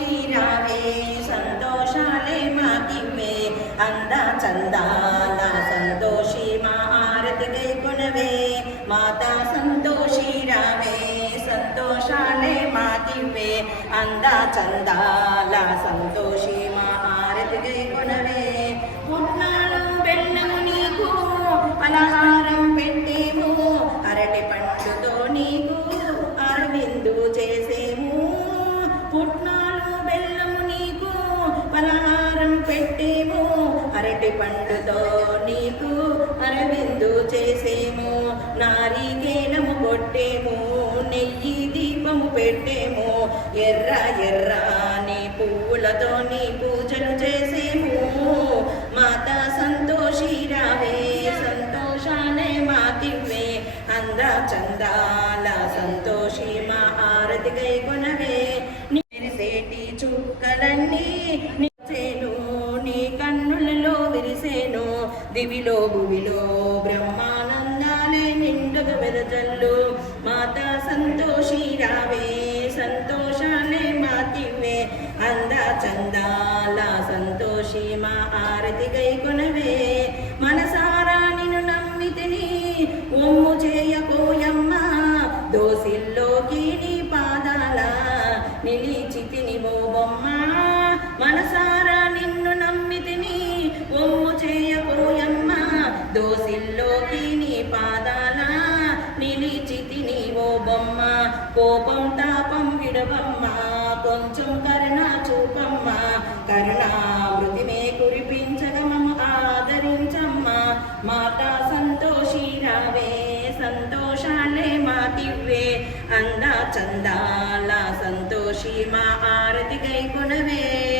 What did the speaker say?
సంతోషి రావే సంతోషాలే మాకివే అంద చందాల సంతోషి మా ఆరతి గై కొనవే మాతా సంతోషి రావే సంతోషాలే మాకివే అంద చందాల సంతోషి మా ఆరతి గై కొనవే పుట్నాలు బెల్లము నీకు పలహారం పెట్టేము అరటి పండుతో నీకు అరవిందు చేసేము పుట్నాలు ఫలహారం పెట్టేము? అరటి పండుతో నీకు అరవిందు చేసేము? నారికేలము కొట్టేము? నెయ్యి దీపము పెట్టేము? ఎర్ర ఎర్ర నీ పువ్వులతో నీ పూజలు చేసేము? మాతా సంతోషి రావే సంతోషాలే మాతివ్వే అంద చందాల సంతోషి మా ఆరతి కై కొనవే నిరిసేటి చుక్కలన్నీ నేను దివిలో భువిలో బ్రహ్మానందాలే నిండుగ వెదజల్లు మాతా సంతోషి రావే సంతోషాలే మాతివే అంద చందాల సంతోషి మా ఆరతి గై కొనవే. మనసారా నిన్ను నమ్మితిని ఒమ్ము చేయకోయమ్మ దోసిల్లోకి నీ పాదాల నిలిచితిని దోసిల్లోకి నీ పాదాల నిలిచితిని ఓ బొమ్మ. కోపం తాపం విడవమ్మ కొంచెం కరుణ చూపమ్మ. కరుణామృతిమే కురిపించగమము ఆదరించమ్మ. మాతా సంతోషి రావే సంతోషాలే మాకివ్వే అందా చందాల సంతోషి మా ఆరతి గై కొనవే.